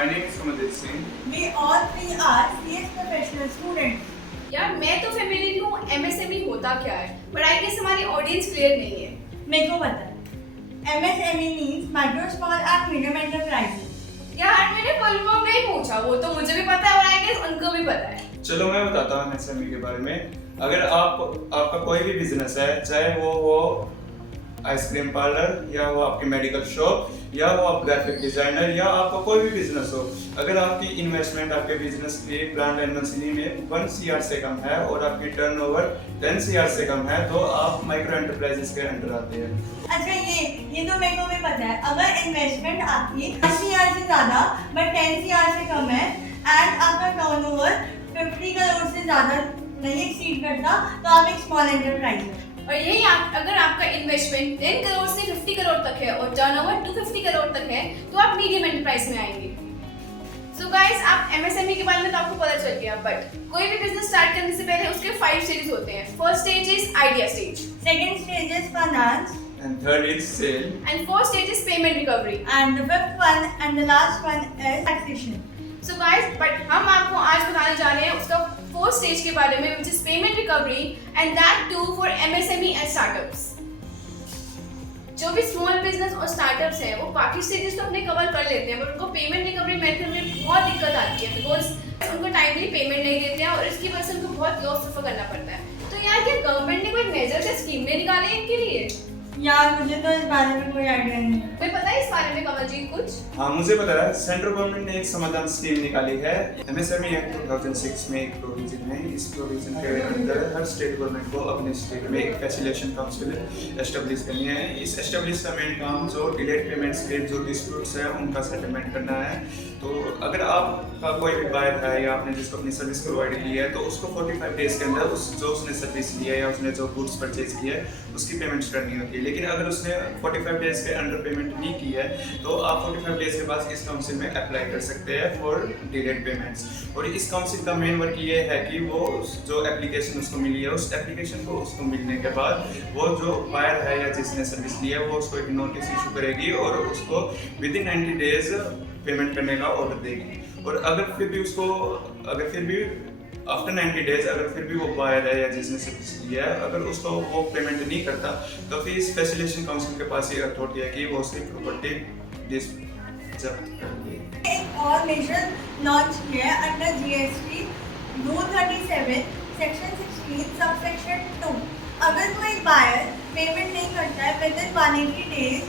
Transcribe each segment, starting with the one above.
My name is Kamaldeep Singh. We all three are CS professional students. यार मैं तो familiar हूँ, MSME होता क्या है, पर आई गेस हमारी ऑडियंस क्लियर नहीं है। मेरे को पता है MSME means micro small and medium enterprises. यार मैंने फुल फॉर्म नहीं पूछा, वो तो मुझे भी पता है और आई गेस उनको भी पता है। चलो मैं बताता हूँ MSME के बारे में। अगर आपका कोई भी बिजनेस है, चाहे वो हो आइसक्रीम पार्लर या वो आपकी मेडिकल शॉप या वो आप ग्राफिक डिजाइनर या आपका कोई भी बिजनेस हो, अगर आपकी इन्वेस्टमेंट आपके बिजनेस की प्लांट एंड मशीनरी में 1 CR से कम है और आपकी टर्नओवर 10 CR से कम है तो आप माइक्रो एंटरप्राइजेस के अंडर आते हैं। अच्छा ये तो मेरे को भी पता है। अगर इन्वेस्टमेंट आपकी 10 CR से ज़्यादा बट 10 CR से कम है एंड आपका टर्नओवर 50 करोड़ से ज़्यादा नहीं एक्सीड करता तो आप एक स्मॉल एंटरप्राइज हो। और यही अगर आपका इन्वेस्टमेंट 10 करोड़ से 50 करोड़ तक है और टर्नओवर 250 करोड़ तक है तो आप मीडियम एंटरप्राइज में आएंगे। सो गाइस, आप MSME के बारे में तो आपको पता चल गया, बट कोई भी बिजनेस स्टार्ट करने से पहले उसके 5 स्टेजेस होते हैं। First stage is idea stage, second stage is finance And third is sale. And fourth stage is payment recovery, and the fifth one and the last one is taxation. So guys, but हम आपको आज बताने जा रहे हैं उसका fourth stage के बारे में, which is payment recovery, and that too for MSME and startups. जो भी स्मॉल बिजनेस और स्टार्टअप्स हैं वो बाकी स्टेजेस तो अपने कवर कर लेते हैं, बट उनको पेमेंट रिकवरी मेथड में बहुत दिक्कत आती है बिकॉज उनको टाइमली पेमेंट नहीं देते हैं और इसकी वजह से उनको बहुत लॉस सफर करना पड़ता है। तो यार क्या गवर्नमेंट ने कोई मेजर या स्कीम नहीं निकाले हैं इनके लिए? यार मुझे तो इस बारे में कोई आइडिया नहीं है। कोई पता है इस बारे में कमलजीत कुछ? हाँ, मुझे पता है। सेंट्रल गवर्नमेंट ने एक समाधान स्कीम निकाली है। MSME एक्ट 2006 में एक प्रोविजन है। इस प्रोविजन के अंदर हर स्टेट गवर्नमेंट को अपने स्टेट में एक फैसिलिटेशन काउंसिल एस्टेब्लिश करनी है। इस एस्टेब्लिश का मेन काम जो डिलेड पेमेंट्स के जो डिस्प्यूट्स है उनका सेटलमेंट करना है। तो अगर आपका कोई भी बायर है या आपने जिसको अपनी सर्विस प्रोवाइड की है तो उसको 45 डेज के अंदर उसने सर्विस ली है या उसने जो गुड्स परचेज की है उसकी पेमेंट्स करनी होती है। लेकिन अगर उसने 45 डेज के अंडर पेमेंट नहीं की है तो आप 45 डेज के बाद इस काउंसिल में अप्लाई कर सकते हैं फॉर डिलेड पेमेंट्स। और इस काउंसिल का मेन वर्क ये है कि वो जो एप्लीकेशन उसको मिली है उस एप्लीकेशन को उसको मिलने के बाद वो जो बायर है या जिसने सर्विस ली है वो उसको एक नोटिस इशू करेगी और उसको विद इन 90 डेज पेमेंट करने का ऑर्डर देगी। और अगर फिर भी आफ्टर 90 डेज अगर फिर भी वो बायर है या जिसने सर्विस लिया है अगर उसको वो पेमेंट नहीं करता तो फिर इस फैसिलिटेशन काउंसिल के पास ये अथॉरिटी है कि वो उसकी प्रॉपर्टी जब्त कर ले। एक और मेजर लॉन्च किया है under GST rule 37 section 16 subsection 2। अगर कोई बायर पेमेंट नहीं करता है विद इन 180 डेज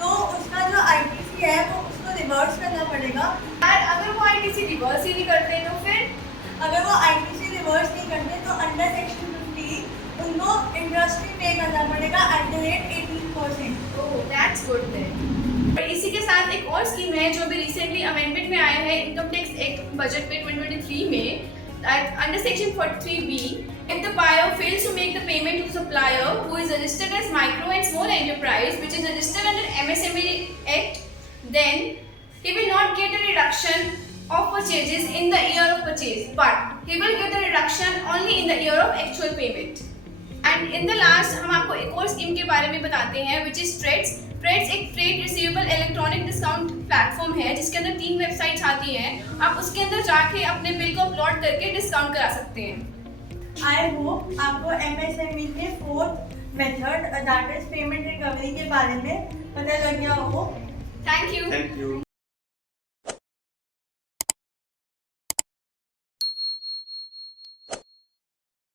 तो उसका जो ITC है वो उसको रिवर्स करना पड़ेगा। यार अगर वो ITC रिवर्स ही नहीं करते तो फिर अगर वो ITC रिवर्स नहीं करते तो अंडर सेक्शन 50 उनको इंटरेस्ट भी पे करना पड़ेगा at the rate 18%। Oh that's good then. पर इसी के साथ एक और स्कीम है जो अभी रिसेंटली अमेंडमेंट में आया है इनकम टैक्स एक्ट बजट में 2023 में, under section 43B, if the buyer fails to make the payment to supplier who is registered as micro and small enterprise which is registered under MSME Act, then he will not get a reduction of purchases in the year of purchase, but he will get a reduction only in the year of actual payment. And in the last हम आपको एक और scheme के बारे में बताते हैं which is Frets। Frets एक freight receivable electronic discount platform है जिसके अंदर 3 वेबसाइट्स आती हैं। आप उसके अंदर जाके अपने बिल को अपलोड करके डिस्काउंट करा सकते हैं। आई होप आपको MSME के fourth method that is payment recovery के बारे में पता लग गया हो। Thank you. Thank you.